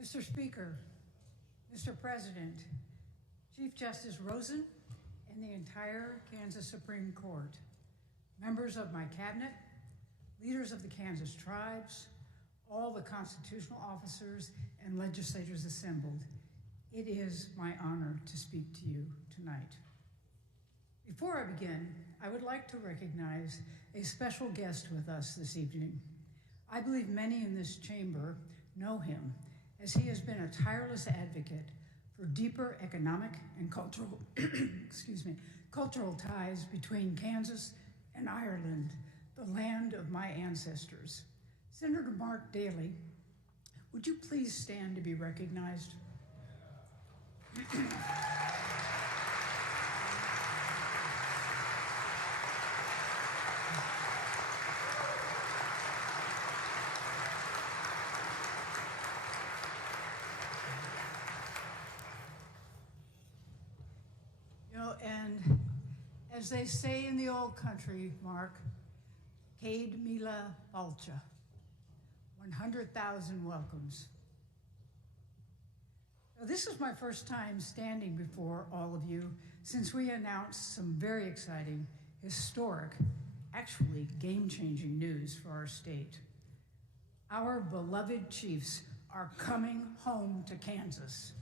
Mr. Speaker, Mr. President, Chief Justice Rosen, and the entire Kansas Supreme Court, members of my cabinet, leaders of the Kansas tribes, all the constitutional officers and legislators assembled, it is my honor to speak to you tonight. Before I begin, I would like to recognize a special guest with us this evening. I believe many in this chamber know him, as he has been a tireless advocate for deeper economic and cultural, cultural ties between Kansas and Ireland, the land of my ancestors. Senator Mark Daley, would you please stand to be recognized? And as they say in the old country, Mark, Cade Mila Balcha, 100,000 welcomes. Now, this is my first time standing before all of you since we announced some very exciting, historic, actually game-changing news for our state. Our beloved chiefs are coming home to Kansas.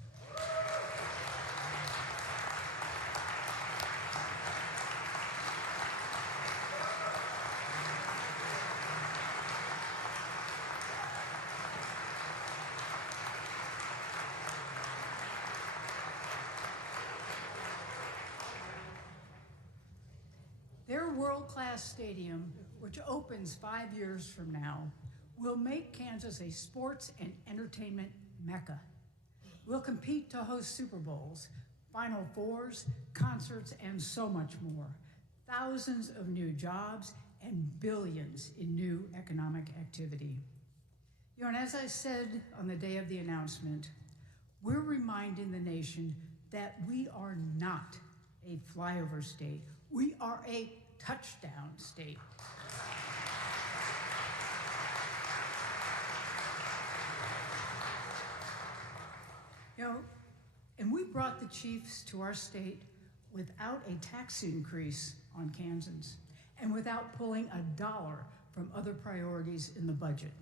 Their world-class stadium, which opens 5 years from now, will make Kansas a sports and entertainment mecca. We'll compete to host Super Bowls, Final Fours, concerts, and so much more. Thousands of new jobs and billions in new economic activity. And as I said on the day of the announcement, we're reminding the nation that we are not a flyover state. We are a touchdown state. And we brought the chiefs to our state without a tax increase on Kansans and without pulling a dollar from other priorities in the budget.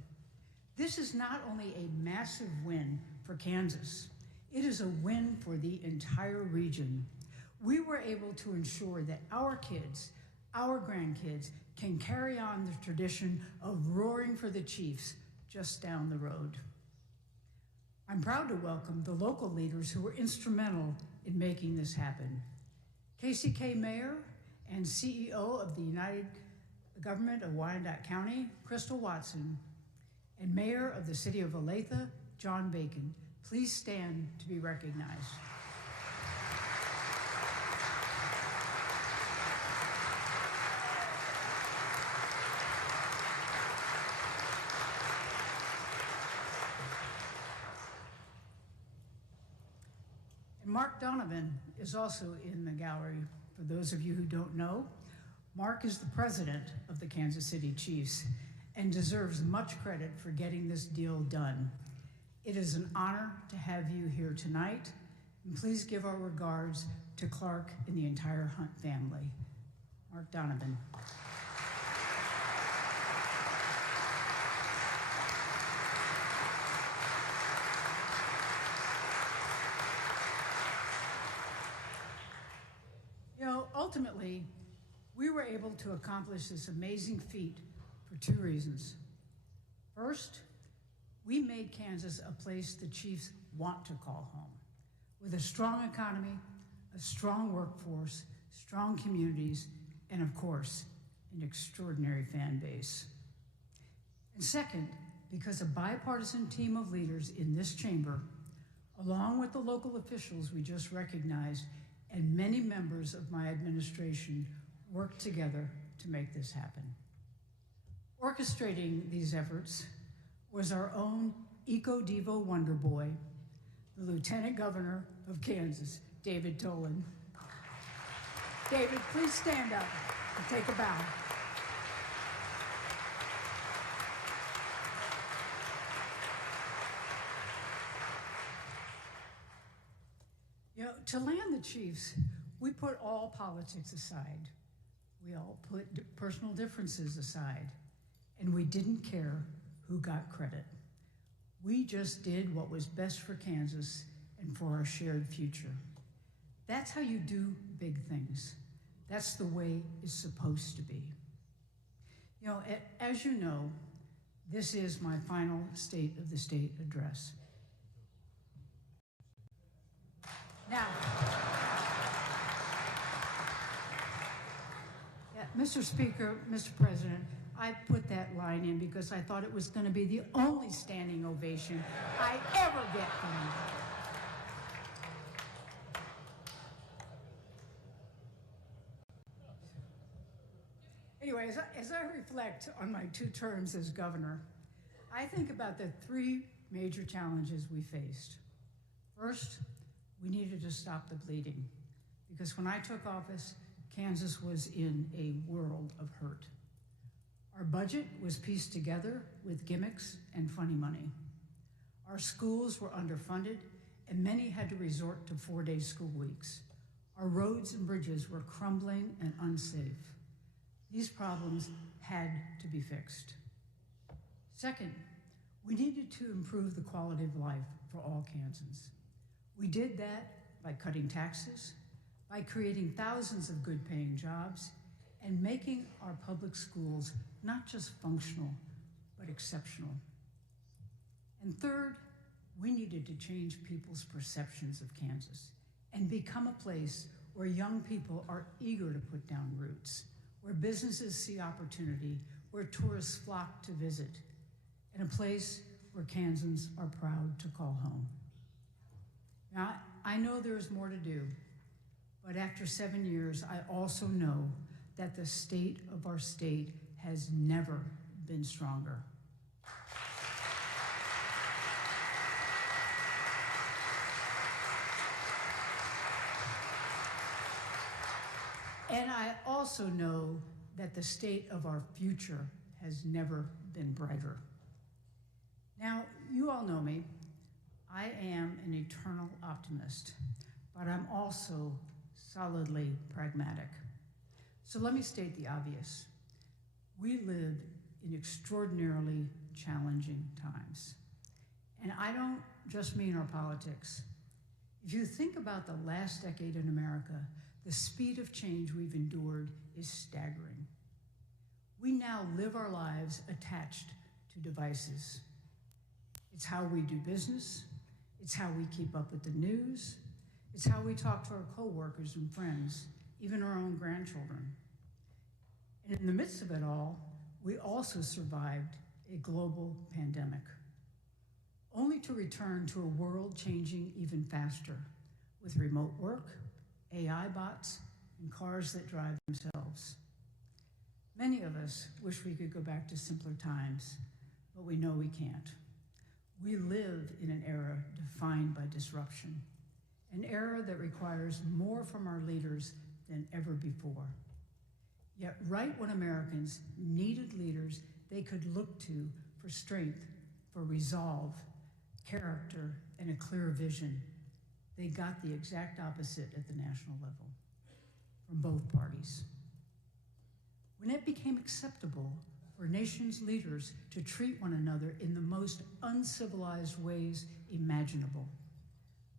This is not only a massive win for Kansas, it is a win for the entire region. We were able to ensure that our kids, our grandkids, can carry on the tradition of roaring for the Chiefs just down the road. I'm proud to welcome the local leaders who were instrumental in making this happen. KCK Mayor and CEO of the United Government of Wyandotte County, Crystal Watson, and Mayor of the City of Olathe, John Bacon. Please stand to be recognized. Mark Donovan is also in the gallery. For those of you who don't know, Mark is the president of the Kansas City Chiefs and deserves much credit for getting this deal done. It is an honor to have you here tonight, and please give our regards to Clark and the entire Hunt family. Mark Donovan. Ultimately, we were able to accomplish this amazing feat for two reasons. First, we made Kansas a place the Chiefs want to call home, with a strong economy, a strong workforce, strong communities, and of course, an extraordinary fan base. And second, because a bipartisan team of leaders in this chamber, along with the local officials we just recognized, and many members of my administration worked together to make this happen. Orchestrating these efforts was our own Eco-Devo Wonder Boy, the Lieutenant Governor of Kansas, David Tolan. David, please stand up and take a bow. To land the Chiefs, we put all politics aside. We all put personal differences aside, and we didn't care who got credit. We just did what was best for Kansas and for our shared future. That's how you do big things. That's the way it's supposed to be. As you know, this is my final State of the State address. Now, Mr. Speaker, Mr. President, I put that line in because I thought it was going to be the only standing ovation I ever get from you. Anyway, as I reflect on my 2 terms as governor, I think about the 3 major challenges we faced. First, we needed to stop the bleeding, because when I took office, Kansas was in a world of hurt. Our budget was pieced together with gimmicks and funny money. Our schools were underfunded, and many had to resort to 4-day school weeks. Our roads and bridges were crumbling and unsafe. These problems had to be fixed. Second, we needed to improve the quality of life for all Kansans. We did that by cutting taxes, by creating thousands of good-paying jobs, and making our public schools not just functional, but exceptional. And third, we needed to change people's perceptions of Kansas and become a place where young people are eager to put down roots, where businesses see opportunity, where tourists flock to visit, and a place where Kansans are proud to call home. Now, I know there's more to do, but after 7 years, I also know that the state of our state has never been stronger. And I also know that the state of our future has never been brighter. Now, you all know me. I am an eternal optimist, but I'm also solidly pragmatic. So let me state the obvious. We live in extraordinarily challenging times. And I don't just mean our politics. If you think about the last decade in America, the speed of change we've endured is staggering. We now live our lives attached to devices. It's how we do business. It's how we keep up with the news. It's how we talk to our coworkers and friends, even our own grandchildren. And in the midst of it all, we also survived a global pandemic, only to return to a world changing even faster with remote work, AI bots, and cars that drive themselves. Many of us wish we could go back to simpler times, but we know we can't. We live in an era defined by disruption, an era that requires more from our leaders than ever before. Yet right when Americans needed leaders they could look to for strength, for resolve, character, and a clear vision, they got the exact opposite at the national level from both parties. When it became acceptable for nations' leaders to treat one another in the most uncivilized ways imaginable,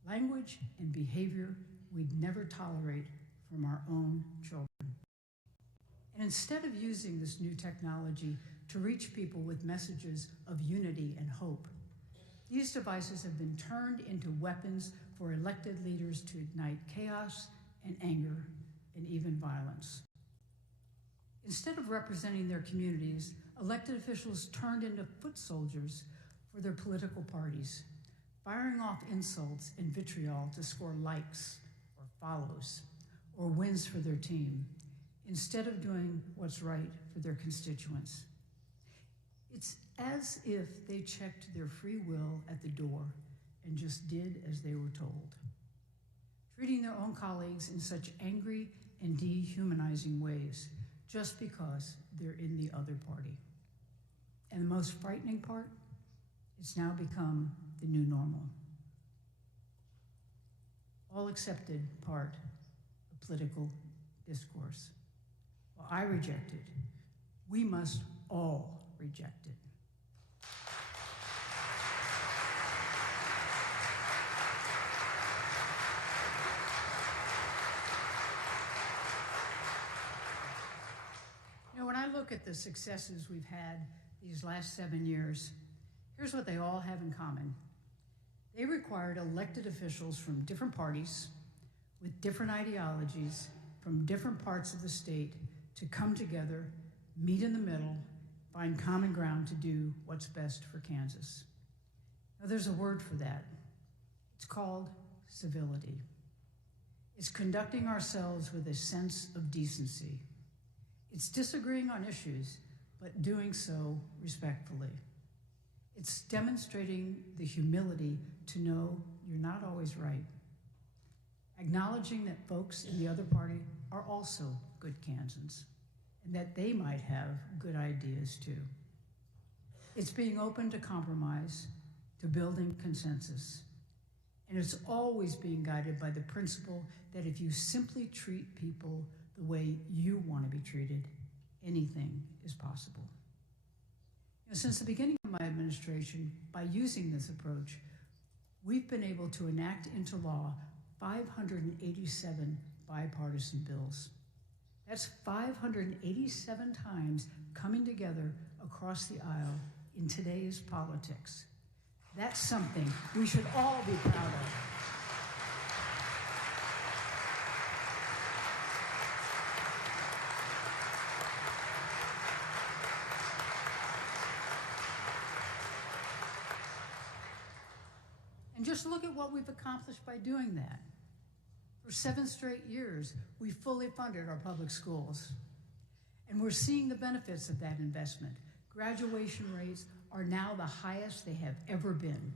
language and behavior we'd never tolerate from our own children. And instead of using this new technology to reach people with messages of unity and hope, these devices have been turned into weapons for elected leaders to ignite chaos and anger and even violence. Instead of representing their communities, elected officials turned into foot soldiers for their political parties, firing off insults and vitriol to score likes or follows or wins for their team, instead of doing what's right for their constituents. It's as if they checked their free will at the door and just did as they were told, treating their own colleagues in such angry and dehumanizing ways just because they're in the other party. And the most frightening part, it's now become the new normal. all accepted part of political discourse. Well, I reject it. We must all reject it. You know, when I look at the successes we've had these last 7 years, here's what they all have in common. They required elected officials from different parties, with different ideologies, from different parts of the state, to come together, meet in the middle, find common ground to do what's best for Kansas. Now, there's a word for that. It's called civility. It's conducting ourselves with a sense of decency. It's disagreeing on issues, but doing so respectfully. It's demonstrating the humility to know you're not always right. Acknowledging that folks in the other party are also good Kansans, and that they might have good ideas too. It's being open to compromise, to building consensus. And it's always being guided by the principle that if you simply treat people the way you want to be treated, anything is possible. You know, since the beginning of my administration, by using this approach, we've been able to enact into law 587 bipartisan bills. That's 587 times coming together across the aisle in today's politics. That's something we should all be proud of. And just look at what we've accomplished by doing that. For 7 straight years, we fully funded our public schools. And we're seeing the benefits of that investment. Graduation rates are now the highest they have ever been.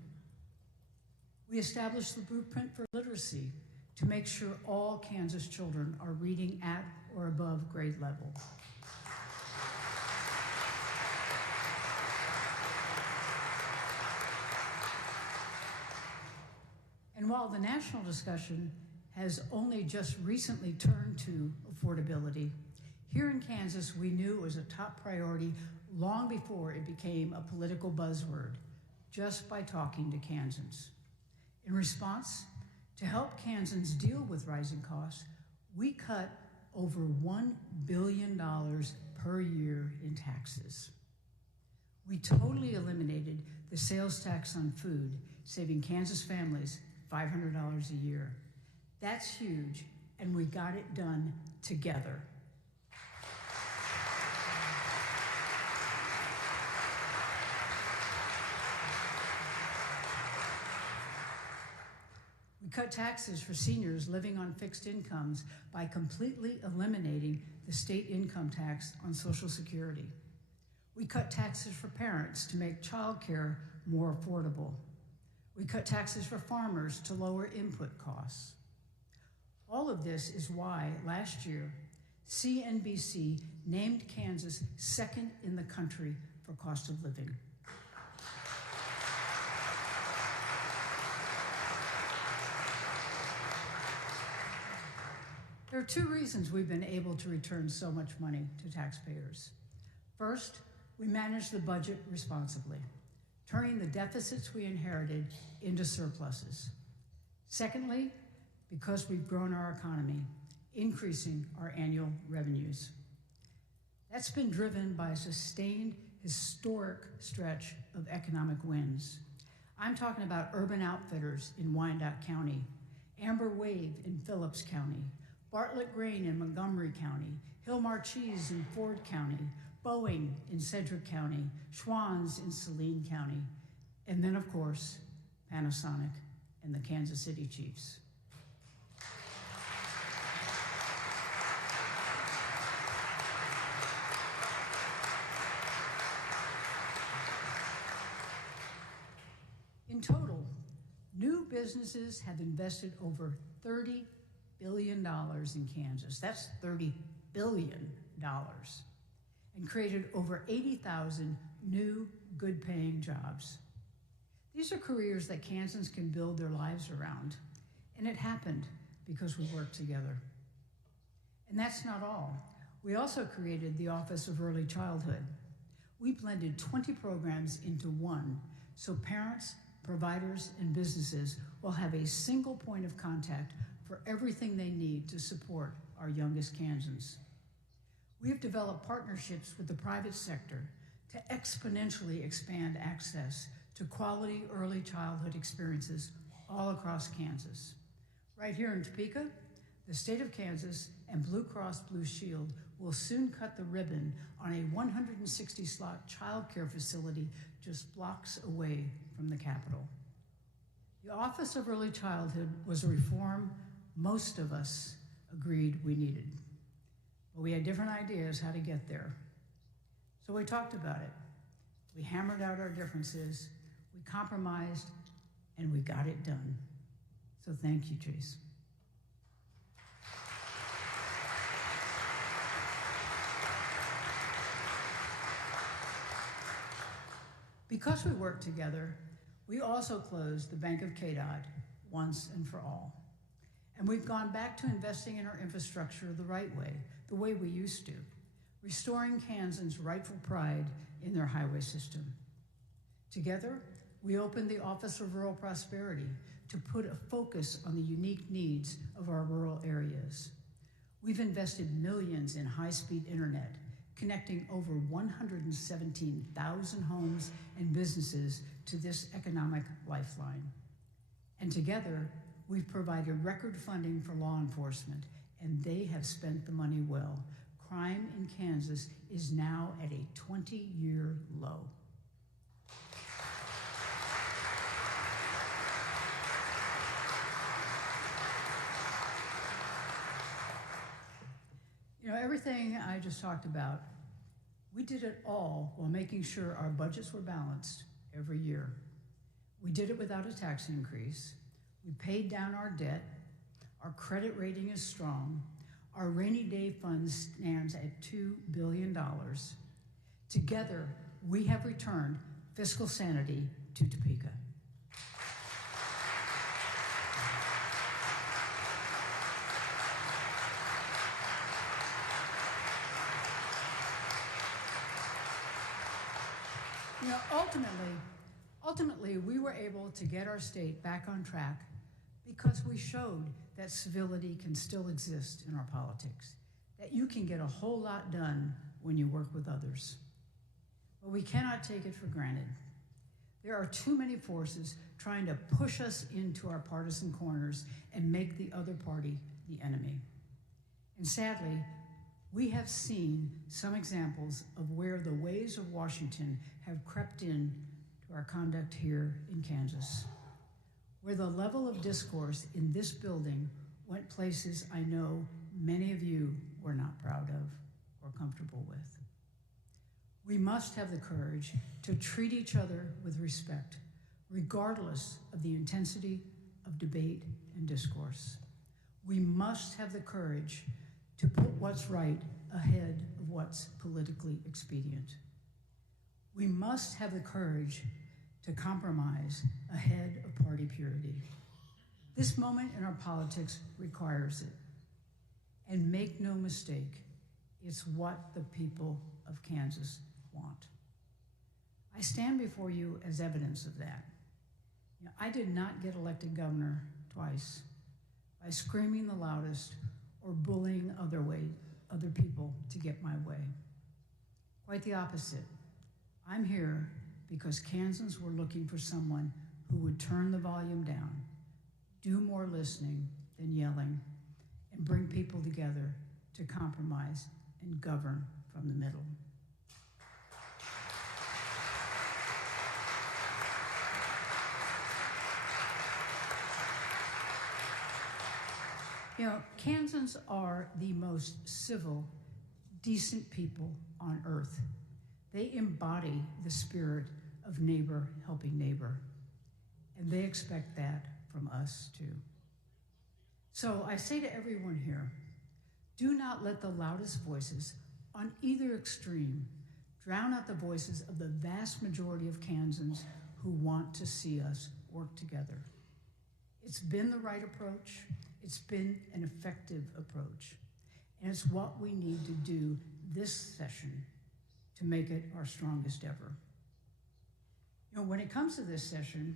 We established the blueprint for literacy to make sure all Kansas children are reading at or above grade level. And while the national discussion has only just recently turned to affordability, here in Kansas, we knew it was a top priority long before it became a political buzzword, just by talking to Kansans. In response, to help Kansans deal with rising costs, we cut over $1 billion per year in taxes. We totally eliminated the sales tax on food, saving Kansas families $500 a year. That's huge, and we got it done together. We cut taxes for seniors living on fixed incomes by completely eliminating the state income tax on Social Security. We cut taxes for parents to make childcare more affordable. We cut taxes for farmers to lower input costs. All of this is why last year, CNBC named Kansas second in the country for cost of living. There are 2 reasons we've been able to return so much money to taxpayers. First, we managed the budget responsibly, turning the deficits we inherited into surpluses. Secondly, because we've grown our economy, increasing our annual revenues. That's been driven by a sustained, historic stretch of economic wins. I'm talking about Urban Outfitters in Wyandotte County, Amber Wave in Phillips County, Bartlett Grain in Montgomery County, Hillmar Cheese in Ford County, Boeing in Sedgwick County, Schwann's in Saline County, and then, of course, Panasonic and the Kansas City Chiefs. In total, new businesses have invested over $30 billion in Kansas. That's $30 billion. And created over 80,000 new, good-paying jobs. These are careers that Kansans can build their lives around. And it happened because we worked together. And that's not all. We also created the Office of Early Childhood. We blended 20 programs into one, so parents, providers, and businesses will have a single point of contact for everything they need to support our youngest Kansans. We have developed partnerships with the private sector to exponentially expand access to quality early childhood experiences all across Kansas. Right here in Topeka, the state of Kansas and Blue Cross Blue Shield will soon cut the ribbon on a 160-slot child care facility just blocks away from the Capitol. The Office of Early Childhood was a reform most of us agreed we needed. But we had different ideas how to get there. So we talked about it. We hammered out our differences, we compromised, and we got it done. So thank you, Chase. Because we worked together, we also closed the Bank of KDOT once and for all. And we've gone back to investing in our infrastructure the right way, the way we used to, restoring Kansans' rightful pride in their highway system. Together, we opened the Office of Rural Prosperity to put a focus on the unique needs of our rural areas. We've invested millions in high-speed internet, connecting over 117,000 homes and businesses to this economic lifeline. And together, we've provided record funding for law enforcement, and they have spent the money well. Crime in Kansas is now at a 20-year low. You know, everything I just talked about, we did it all while making sure our budgets were balanced every year. We did it without a tax increase. We paid down our debt. Our credit rating is strong. Our rainy day fund stands at $2 billion. Together, we have returned fiscal sanity to Topeka. You know, ultimately, we were able to get our state back on track because we showed that civility can still exist in our politics, that you can get a whole lot done when you work with others. But we cannot take it for granted. There are too many forces trying to push us into our partisan corners and make the other party the enemy. And sadly, we have seen some examples of where the ways of Washington have crept in to our conduct here in Kansas, where the level of discourse in this building went places I know many of you were not proud of or comfortable with. We must have the courage to treat each other with respect, regardless of the intensity of debate and discourse. We must have the courage to put what's right ahead of what's politically expedient. We must have the courage to compromise ahead of party purity. This moment in our politics requires it. And make no mistake, it's what the people of Kansas want. I stand before you as evidence of that. You know, I did not get elected governor twice by screaming the loudest or bullying other people to get my way. Quite the opposite. I'm here because Kansans were looking for someone who would turn the volume down, do more listening than yelling, and bring people together to compromise and govern from the middle. You know, Kansans are the most civil, decent people on earth. They embody the spirit of neighbor helping neighbor, and they expect that from us too. So I say to everyone here, do not let the loudest voices on either extreme drown out the voices of the vast majority of Kansans who want to see us work together. It's been the right approach. It's been an effective approach. And it's what we need to do this session to make it our strongest ever. You know, when it comes to this session,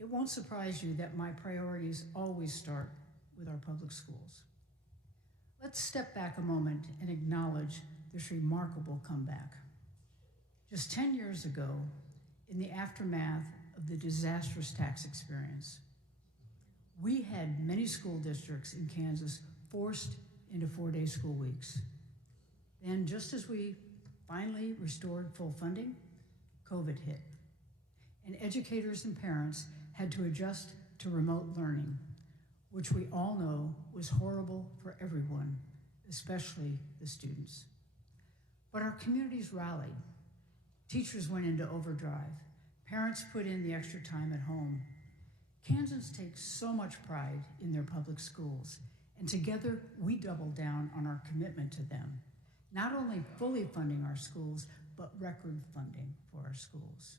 it won't surprise you that my priorities always start with our public schools. Let's step back a moment and acknowledge this remarkable comeback. Just 10 years ago, in the aftermath of the disastrous tax experience, we had many school districts in Kansas forced into 4-day school weeks. Then, just as we finally restored full funding, COVID hit. And educators and parents had to adjust to remote learning, which we all know was horrible for everyone, especially the students. But our communities rallied. Teachers went into overdrive. Parents put in the extra time at home. Kansans take so much pride in their public schools, and together we double down on our commitment to them, not only fully funding our schools, but record funding for our schools.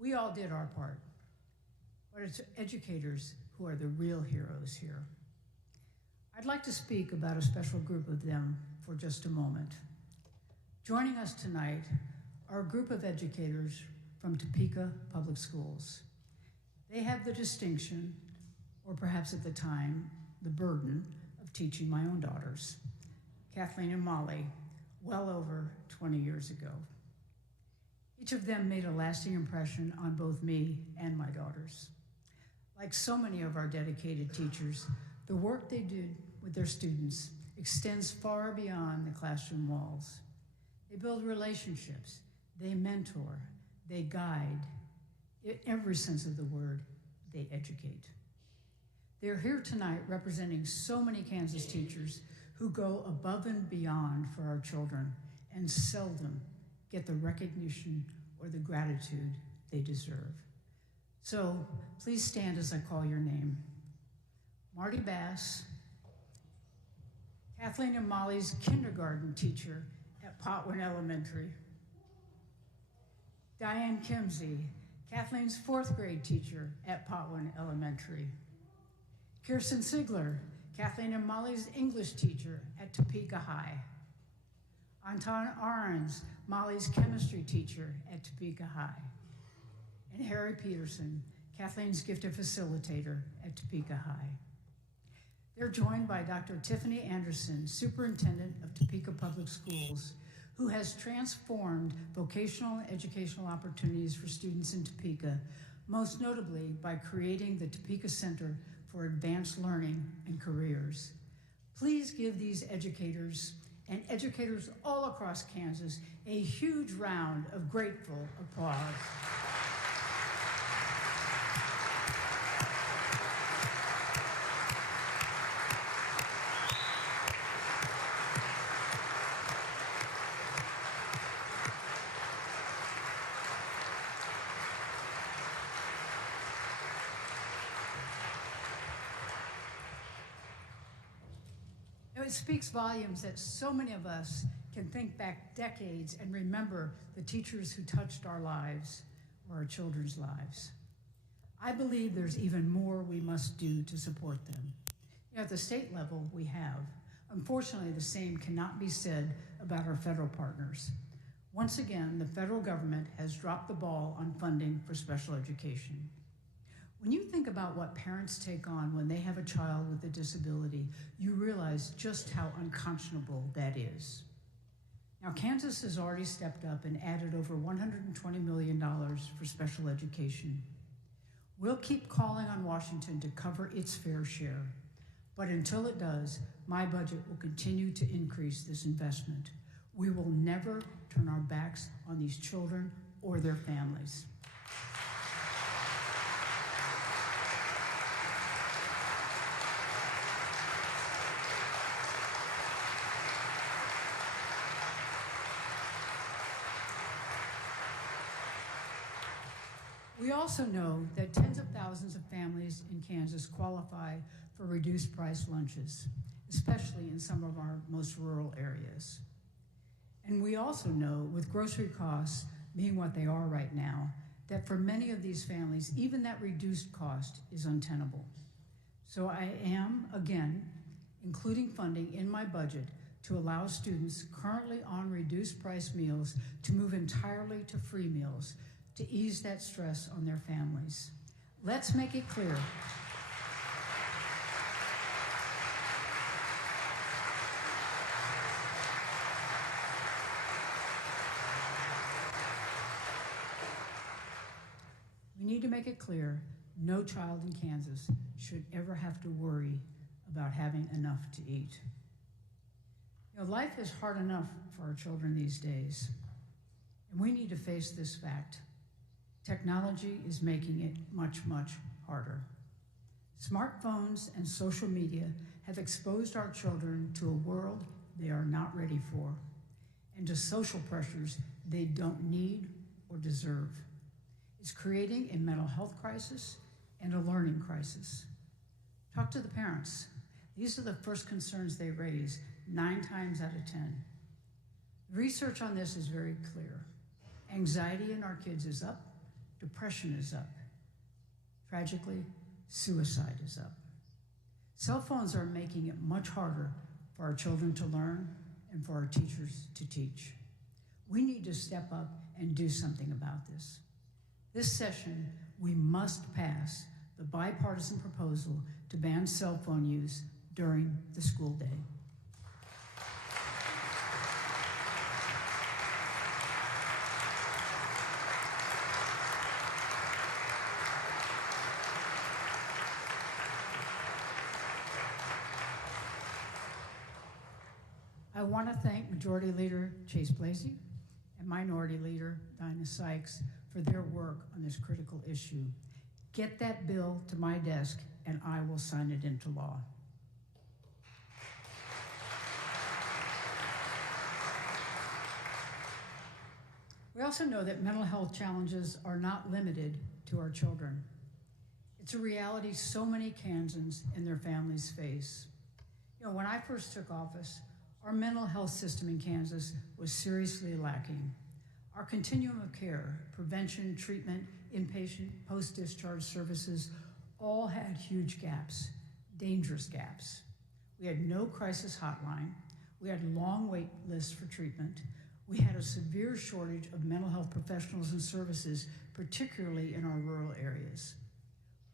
We all did our part, but it's educators who are the real heroes here. I'd like to speak about a special group of them for just a moment. Joining us tonight are a group of educators from Topeka Public Schools. They have the distinction, or perhaps at the time, the burden of teaching my own daughters, Kathleen and Molly, well over 20 years ago. Each of them made a lasting impression on both me and my daughters. Like so many of our dedicated teachers, the work they did with their students extends far beyond the classroom walls. They build relationships, they mentor, they guide. In every sense of the word, they educate. They're here tonight representing so many Kansas teachers who go above and beyond for our children and seldom get the recognition or the gratitude they deserve. So please stand as I call your name. Marty Bass, Kathleen and Molly's kindergarten teacher at Potwin Elementary. Diane Kimsey, Kathleen's 4th grade teacher at Potwin Elementary. Kirsten Sigler, Kathleen and Molly's English teacher at Topeka High. Anton Ahrens, Molly's chemistry teacher at Topeka High. And Harry Peterson, Kathleen's gifted facilitator at Topeka High. They're joined by Dr. Tiffany Anderson, superintendent of Topeka Public Schools, who has transformed vocational and educational opportunities for students in Topeka, most notably by creating the Topeka Center for Advanced Learning and Careers. Please give these educators and educators all across Kansas a huge round of grateful applause. It speaks volumes that so many of us can think back decades and remember the teachers who touched our lives or our children's lives. I believe there's even more we must do to support them. You know, at the state level, we have. Unfortunately, the same cannot be said about our federal partners. Once again, the federal government has dropped the ball on funding for special education. When you think about what parents take on when they have a child with a disability, you realize just how unconscionable that is. Now, Kansas has already stepped up and added over $120 million for special education. We'll keep calling on Washington to cover its fair share, but until it does, my budget will continue to increase this investment. We will never turn our backs on these children or their families. We also know that tens of thousands of families in Kansas qualify for reduced price lunches. especially in some of our most rural areas. And we also know, with grocery costs being what they are right now, that for many of these families, even that reduced cost is untenable. So I am, again, including funding in my budget to allow students currently on reduced price meals to move entirely to free meals to ease that stress on their families. Let's make it clear. We need to make it clear, no child in Kansas should ever have to worry about having enough to eat. You know, life is hard enough for our children these days, and we need to face this fact. Technology is making it much, much harder. Smartphones and social media have exposed our children to a world they are not ready for, and to social pressures they don't need or deserve. It's creating a mental health crisis and a learning crisis. Talk to the parents. These are the first concerns they raise 9 times out of 10. Research on this is very clear. Anxiety in our kids is up, depression is up. Tragically, suicide is up. Cell phones are making it much harder for our children to learn and for our teachers to teach. We need to step up and do something about this. This session, we must pass the bipartisan proposal to ban cell phone use during the school day. I want to thank Majority Leader Chase Blasey and Minority Leader Dinah Sykes for their work on this critical issue. Get that bill to my desk and I will sign it into law. We also know that mental health challenges are not limited to our children. It's a reality so many Kansans and their families face. You know, when I first took office, our mental health system in Kansas was seriously lacking. Our continuum of care, prevention, treatment, inpatient, post-discharge services, all had huge gaps, dangerous gaps. We had no crisis hotline. We had long wait lists for treatment. We had a severe shortage of mental health professionals and services, particularly in our rural areas.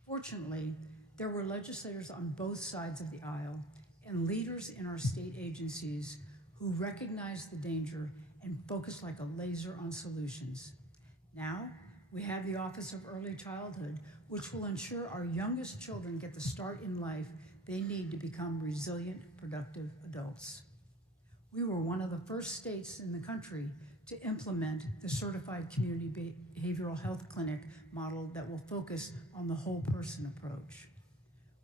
Fortunately, there were legislators on both sides of the aisle and leaders in our state agencies who recognized the danger and focused like a laser on solutions. Now, we have the Office of Early Childhood, which will ensure our youngest children get the start in life they need to become resilient, productive adults. We were one of the first states in the country to implement the Certified Community Behavioral Health Clinic model that will focus on the whole person approach.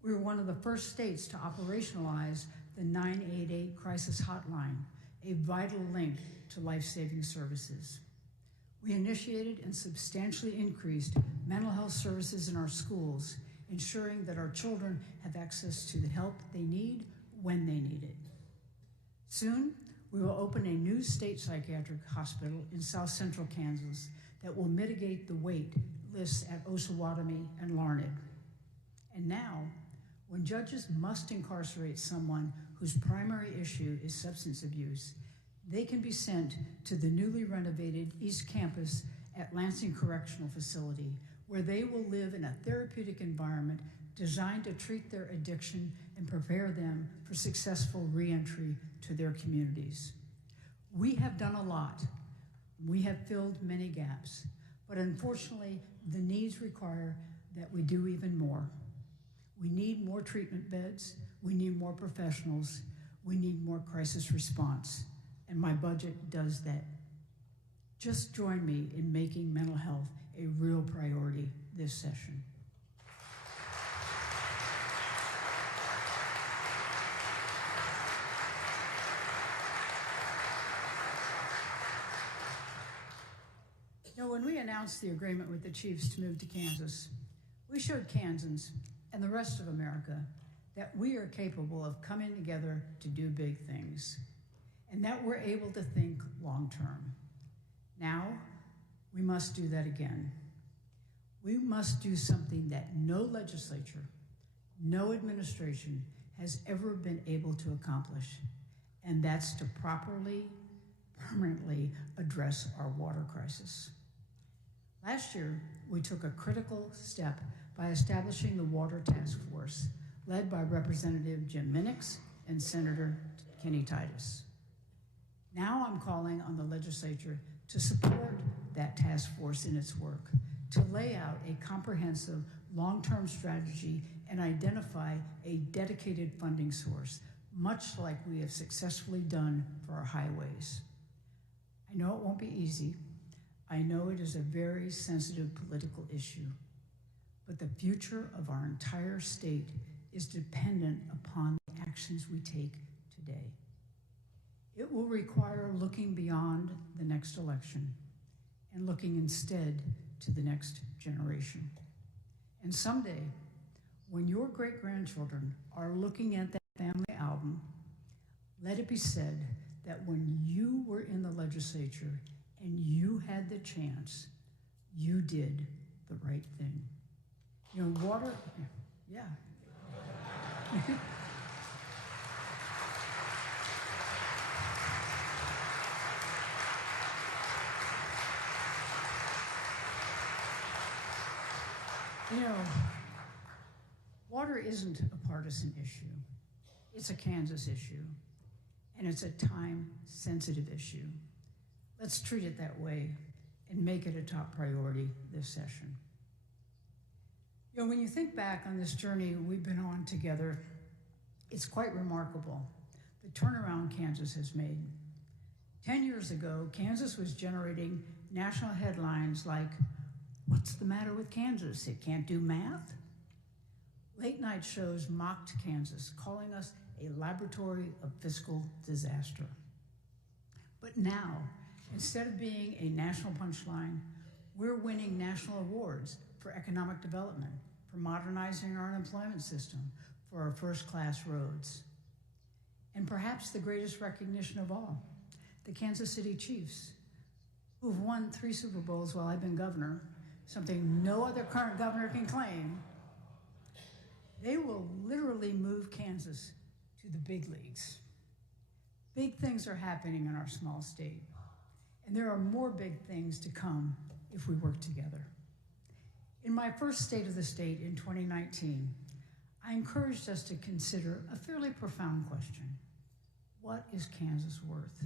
We were one of the first states to operationalize the 988 crisis hotline, a vital link to life-saving services. We initiated and substantially increased mental health services in our schools, ensuring that our children have access to the help they need when they need it. Soon, we will open a new state psychiatric hospital in South Central Kansas that will mitigate the wait lists at Osawatomie and Larned. And now, when judges must incarcerate someone whose primary issue is substance abuse, they can be sent to the newly renovated East Campus at Lansing Correctional Facility, where they will live in a therapeutic environment designed to treat their addiction and prepare them for successful reentry to their communities. We have done a lot. We have filled many gaps, but unfortunately, the needs require that we do even more. We need more treatment beds, we need more professionals, we need more crisis response, and my budget does that. Just join me in making mental health a real priority this session. You know, when we announced the agreement with the chiefs to move to Kansas, we showed Kansans and the rest of America that we are capable of coming together to do big things, and that we're able to think long term. Now, we must do that again. We must do something that no legislature, no administration has ever been able to accomplish, and that's to properly, permanently address our water crisis. Last year, we took a critical step by establishing the Water Task Force, led by Representative Jim Minix and Senator Kenny Titus. Now I'm calling on the legislature to support that task force in its work, to lay out a comprehensive long-term strategy and identify a dedicated funding source, much like we have successfully done for our highways. I know it won't be easy. I know it is a very sensitive political issue, but the future of our entire state is dependent upon the actions we take today. It will require looking beyond the next election and looking instead to the next generation. And someday, when your great-grandchildren are looking at that family album, let it be said that when you were in the legislature and you had the chance, you did the right thing. You know, water, yeah. You know, water isn't a partisan issue. It's a Kansas issue, and it's a time-sensitive issue. Let's treat it that way and make it a top priority this session. You know, when you think back on this journey we've been on together, it's quite remarkable the turnaround Kansas has made. 10 years ago, Kansas was generating national headlines like, "What's the matter with Kansas? It can't do math?" Late night shows mocked Kansas, calling us a laboratory of fiscal disaster. But now, instead of being a national punchline, we're winning national awards for economic development, for modernizing our unemployment system, for our first-class roads. And perhaps the greatest recognition of all, the Kansas City Chiefs, who've won 3 Super Bowls while I've been governor, something no other current governor can claim. They will literally move Kansas to the big leagues. Big things are happening in our small state, and there are more big things to come if we work together. In my first State of the State in 2019, I encouraged us to consider a fairly profound question. What is Kansas worth?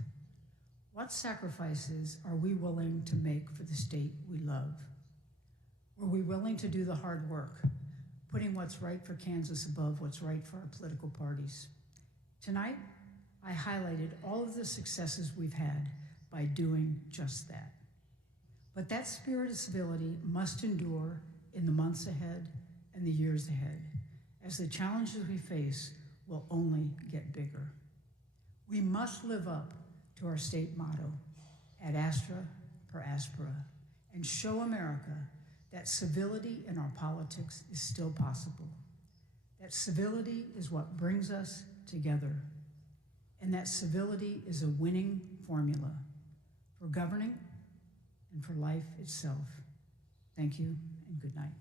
What sacrifices are we willing to make for the state we love? Were we willing to do the hard work, putting what's right for Kansas above what's right for our political parties? Tonight, I highlighted all of the successes we've had by doing just that. But that spirit of civility must endure in the months ahead and the years ahead, as the challenges we face will only get bigger. We must live up to our state motto, ad astra per aspera, and show America that civility in our politics is still possible, that civility is what brings us together, and that civility is a winning formula for governing and for life itself. Thank you and good night.